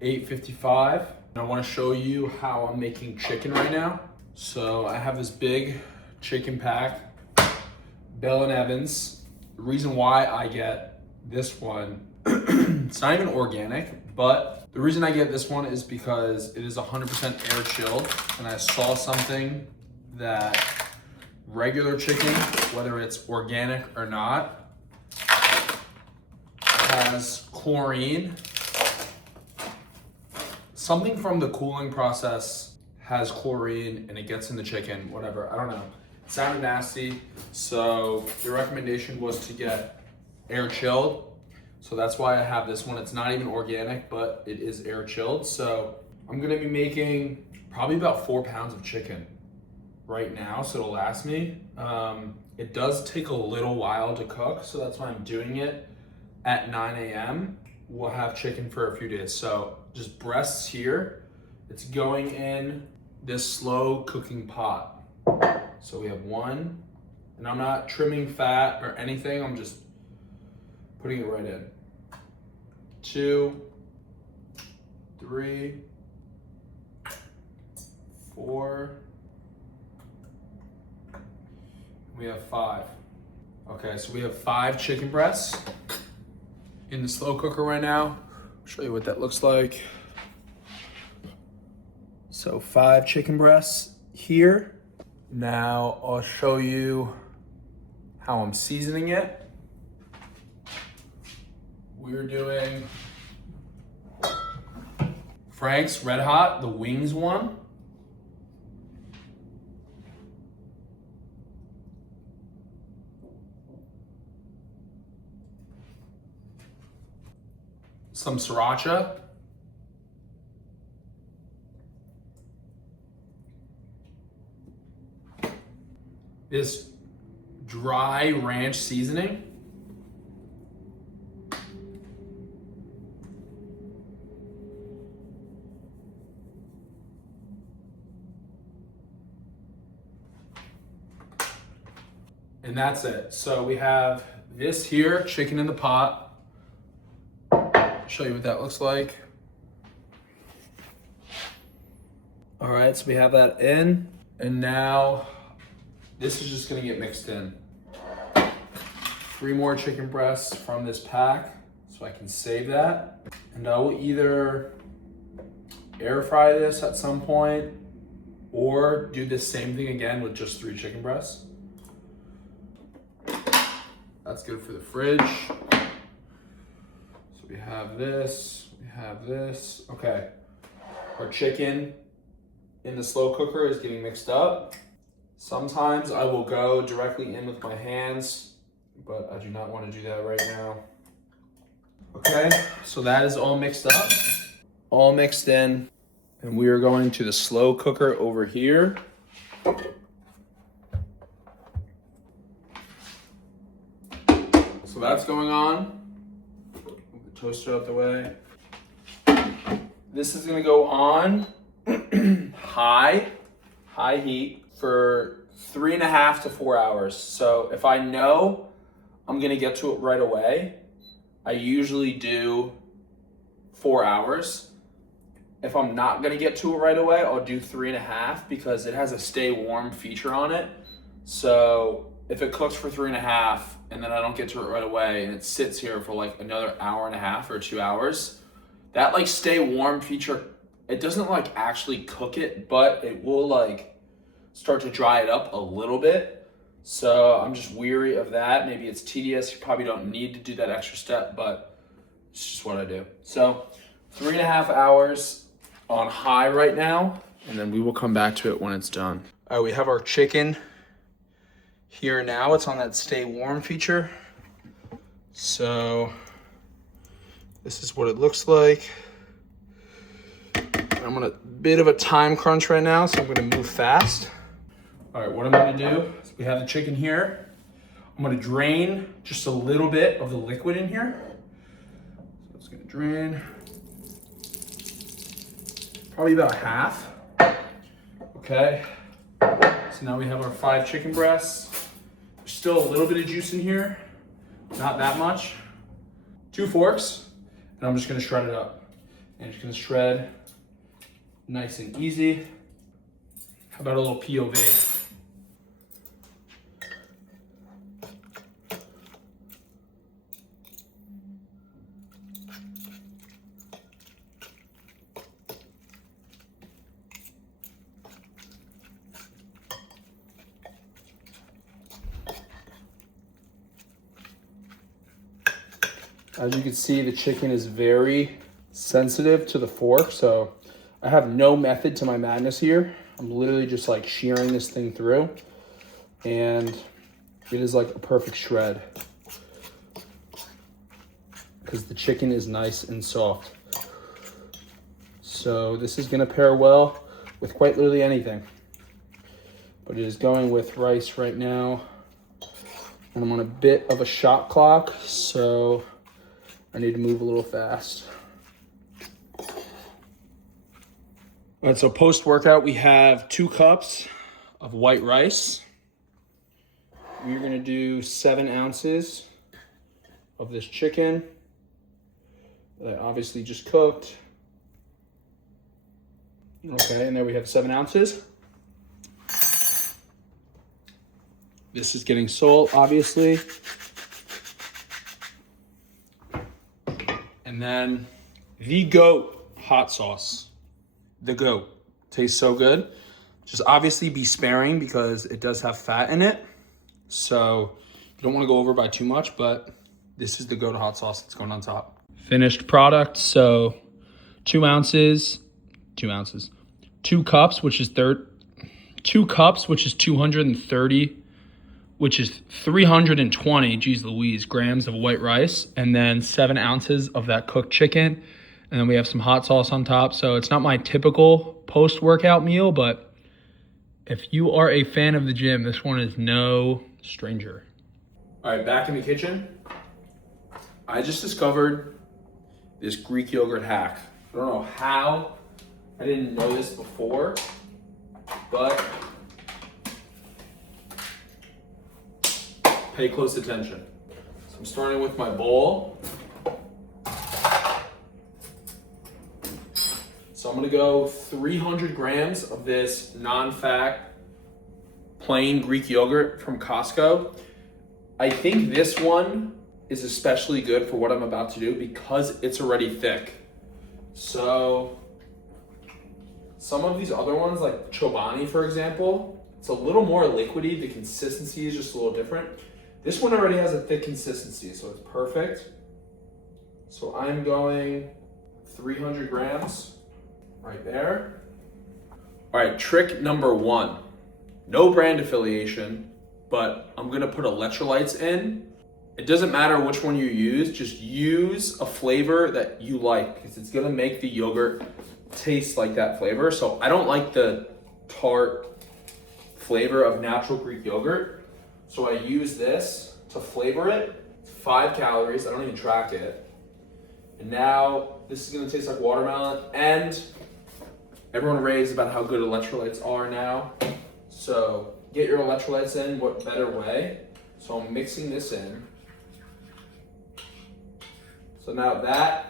8:55. I want to show you how I'm making chicken right now. So I have this big chicken pack, Bell & Evans. The reason why I get this one, it's not even organic, but the reason I get this one is because it is 100% air chilled, and I saw something that regular chicken, whether it's organic or not, has chlorine. Something from the cooling process has chlorine and it gets in the chicken, whatever, I don't know. It sounded nasty, so the recommendation was to get air chilled. So that's why I have this one. It's not even organic, but it is air chilled. So I'm gonna be making probably about 4 pounds of chicken right now, so it'll last me. It does take a little while to cook, so that's why I'm doing it at 9 a.m. We'll have chicken for a few days. So just breasts here. It's going in this slow cooking pot. So we have one, and I'm not trimming fat or anything. I'm just putting it right in. 2, 3, 4. We have 5. Okay, so we have 5 chicken breasts in the slow cooker right now. I'll show you what that looks like. So 5 chicken breasts here. Now I'll show you how I'm seasoning it. We're doing Frank's Red Hot, the wings one. Some sriracha. This dry ranch seasoning. And that's it. So we have this here, chicken in the pot. Show you what that looks like. All right, so we have that in, and now this is just gonna get mixed in. 3 more chicken breasts from this pack, so I can save that. And I will either air fry this at some point or do the same thing again with just 3 chicken breasts. That's good for the fridge. So we have this, we have this. Okay, our chicken in the slow cooker is getting mixed up. Sometimes I will go directly in with my hands, but I do not want to do that right now. Okay, so that is all mixed up, all mixed in, and we are going to the slow cooker over here. So that's going on. Move the toaster out the way. This is gonna go on high heat for 3.5 to 4 hours. So if I know I'm gonna get to it right away, I usually do 4 hours. If I'm not gonna get to it right away, I'll do 3.5 because it has a stay warm feature on it. So if it cooks for 3.5 and then I don't get to it right away and it sits here for like another 1.5 or 2 hours, that like stay warm feature, it doesn't like actually cook it, but it will like start to dry it up a little bit. So I'm just weary of that. Maybe it's tedious. You probably don't need to do that extra step, but it's just what I do. So 3.5 hours on high right now, and then we will come back to it when it's done. All right, we have our chicken here now. It's on that stay warm feature. So this is what it looks like. I'm on a bit of a time crunch right now, so I'm gonna move fast. All right, what I'm gonna do is we have the chicken here. I'm gonna drain just a little bit of the liquid in here. So it's gonna drain probably about half. Okay, so now we have our 5 chicken breasts. There's still a little bit of juice in here, not that much. 2 forks, and I'm just gonna shred it up. And it's gonna shred nice and easy. How about a little POV? As you can see, the chicken is very sensitive to the fork, so I have no method to my madness here. I'm literally just like shearing this thing through, and it is like a perfect shred because the chicken is nice and soft. So this is gonna pair well with quite literally anything, but it is going with rice right now, and I'm on a bit of a shot clock, so I need to move a little fast. All right, so post-workout, we have 2 cups of white rice. We're gonna do 7 ounces of this chicken that I obviously just cooked. Okay, and there we have 7 ounces. This is getting salt, obviously. And then the GOAT hot sauce. The GOAT. Tastes so good. Just obviously be sparing because it does have fat in it. So you don't want to go over by too much, but this is the GOAT hot sauce that's going on top. Finished product. So 2 ounces, 2 ounces, 2 cups, which is 2 cups, which is 230, which is 320, geez Louise, grams of white rice, and then 7 ounces of that cooked chicken. And then we have some hot sauce on top. So it's not my typical post-workout meal, but if you are a fan of the gym, this one is no stranger. All right, back in the kitchen. I just discovered this Greek yogurt hack. I don't know how I didn't know this before, but pay close attention. So I'm starting with my bowl. So I'm gonna go 300 grams of this non-fat plain Greek yogurt from Costco. I think this one is especially good for what I'm about to do because it's already thick. So some of these other ones, like Chobani, for example, it's a little more liquidy. The consistency is just a little different. This one already has a thick consistency, so it's perfect. So I'm going 300 grams right there. All right, trick number 1. No brand affiliation, but I'm gonna put electrolytes in. It doesn't matter which one you use, just use a flavor that you like because it's gonna make the yogurt taste like that flavor. So I don't like the tart flavor of natural Greek yogurt. So I use this to flavor it. It's 5 calories, I don't even track it. And now this is gonna taste like watermelon, and everyone raves about how good electrolytes are now. So get your electrolytes in, what better way? So I'm mixing this in. So now that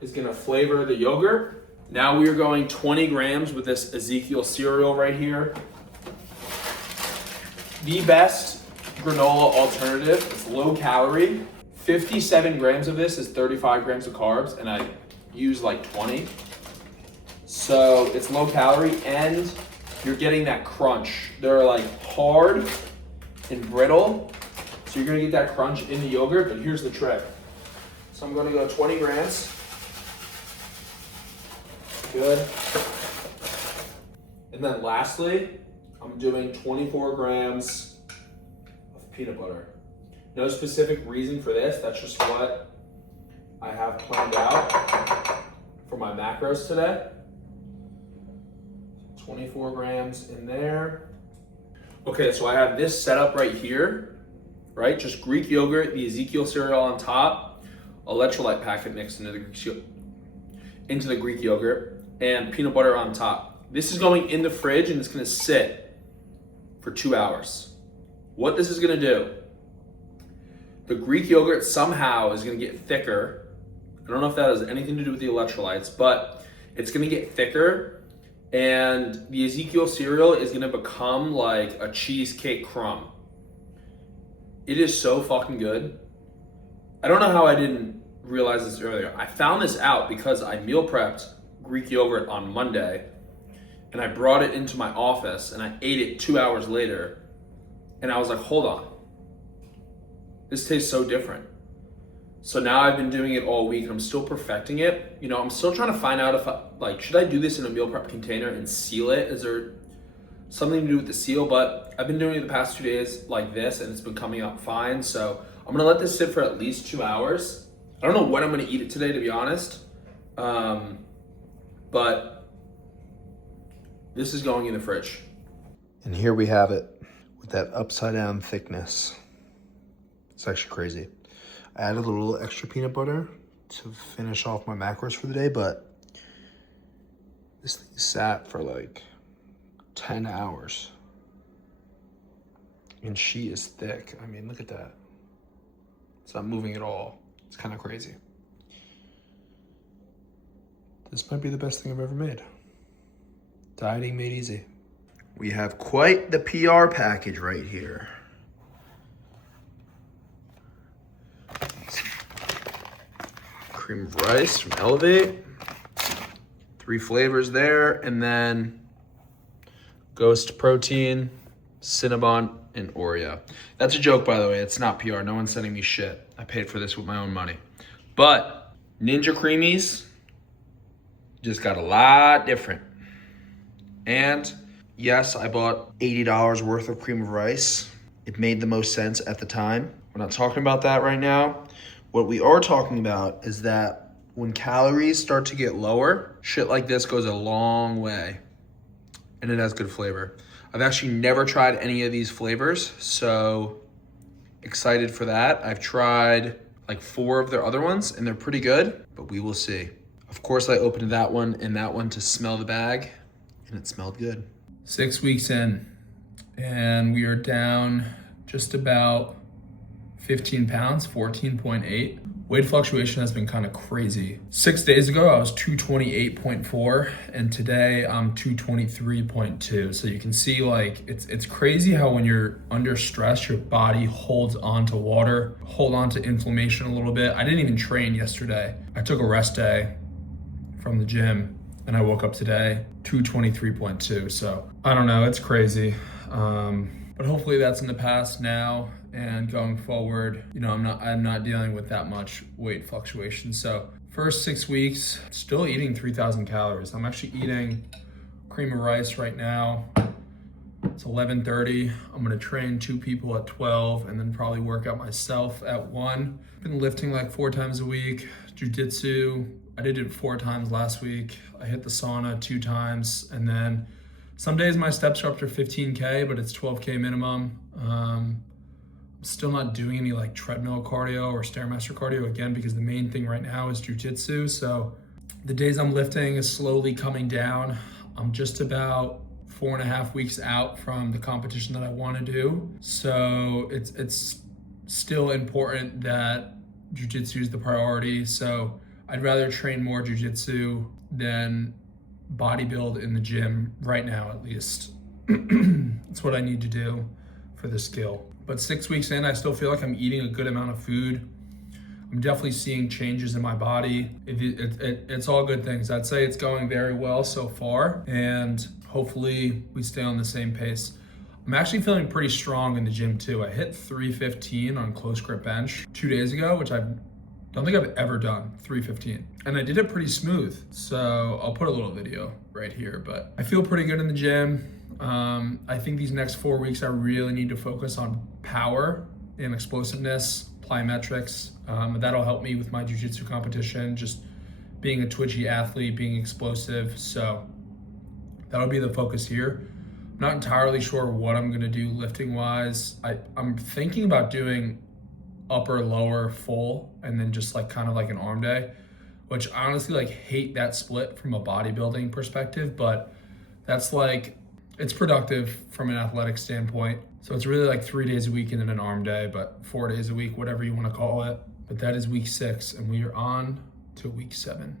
is gonna flavor the yogurt. Now we are going 20 grams with this Ezekiel cereal right here. The best granola alternative. It's low calorie. 57 grams of this is 35 grams of carbs, and I use like 20. So it's low calorie, and you're getting that crunch. They're like hard and brittle, so you're gonna get that crunch in the yogurt, but here's the trick. So I'm gonna go 20 grams. Good. And then lastly, I'm doing 24 grams of peanut butter. No specific reason for this, that's just what I have planned out for my macros today. 24 grams in there. Okay, so I have this set up right here, right? Just Greek yogurt, the Ezekiel cereal on top, electrolyte packet mixed into the Greek yogurt, and peanut butter on top. This is going in the fridge and it's gonna sit for 2 hours. What this is gonna do, the Greek yogurt somehow is gonna get thicker I don't know if that has anything to do with the electrolytes, but it's gonna get thicker, and the Ezekiel cereal is gonna become like a cheesecake crumb. It is so fucking good. I don't know how I didn't realize this earlier. I found this out because I meal prepped Greek yogurt on Monday, and I brought it into my office and I ate it 2 hours later, and I was like, hold on, this tastes so different. So now I've been doing it all week and I'm still perfecting it. You know, I'm still trying to find out if should I do this in a meal prep container and seal it? Is there something to do with the seal? But I've been doing it the past 2 days like this and it's been coming out fine. So I'm gonna let this sit for at least 2 hours. I don't know when I'm gonna eat it today, to be honest. But this is going in the fridge. And here we have it with that upside down thickness. It's actually crazy. I added a little extra peanut butter to finish off my macros for the day, but this thing sat for like 10 hours. And she is thick. I mean, look at that. It's not moving at all. It's kind of crazy. This might be the best thing I've ever made. Dieting made easy. We have quite the PR package right here. Cream of rice from Elevate. 3 flavors there, and then Ghost Protein, Cinnabon, and Oreo. That's a joke, by the way. It's not PR. No one's sending me shit. I paid for this with my own money. But Ninja Creamies just got a lot different. And yes, I bought $80 worth of cream of rice. It made the most sense at the time. We're not talking about that right now. What we are talking about is that when calories start to get lower, shit like this goes a long way. And it has good flavor. I've actually never tried any of these flavors, so excited for that. I've tried like 4 of their other ones and they're pretty good, but we will see. Of course, I opened that one and that one to smell the bag, and it smelled good. 6 weeks in, and we are down just about 15 pounds, 14.8. Weight fluctuation has been kind of crazy. 6 days ago, I was 228.4, and today I'm 223.2. So you can see, like, it's crazy how when you're under stress, your body holds on to water, hold on to inflammation a little bit. I didn't even train yesterday. I took a rest day from the gym, and I woke up today 223.2. So I don't know, it's crazy. But hopefully that's in the past now, and going forward, you know, I'm not dealing with that much weight fluctuation. So first 6 weeks, still eating 3,000 calories. I'm actually eating cream of rice right now. It's 11:30. I'm gonna train 2 people at 12 and then probably work out myself at 1. Been lifting like 4 times a week. Jiu-jitsu, I did it 4 times last week. I hit the sauna 2 times, and then some days my steps are up to 15K, but it's 12K minimum. I'm still not doing any like treadmill cardio or Stairmaster cardio, again, because the main thing right now is jiu-jitsu. So the days I'm lifting is slowly coming down. I'm just about 4.5 weeks out from the competition that I want to do. So it's still important that jiu-jitsu is the priority. So I'd rather train more jiu-jitsu than bodybuild in the gym right now, at least. It's what I need to do for the skill. But 6 weeks in, I still feel like I'm eating a good amount of food. I'm definitely seeing changes in my body. It's all good things. I'd say it's going very well so far, and hopefully we stay on the same pace. I'm actually feeling pretty strong in the gym too. I hit 315 on close grip bench 2 days ago, which I don't think I've ever done, 315. And I did it pretty smooth. So I'll put a little video right here, but I feel pretty good in the gym. I think these next 4 weeks, I really need to focus on power and explosiveness, plyometrics. That'll help me with my jiu-jitsu competition, just being a twitchy athlete, being explosive. So that'll be the focus here. I'm not entirely sure what I'm gonna do lifting wise. I'm thinking about doing upper, lower, full, and then just like kind of like an arm day, which I honestly like hate that split from a bodybuilding perspective, but that's like, it's productive from an athletic standpoint. So it's really like 3 days a week and then an arm day, but 4 days a week, whatever you want to call it. But that is week 6, and we are on to week 7.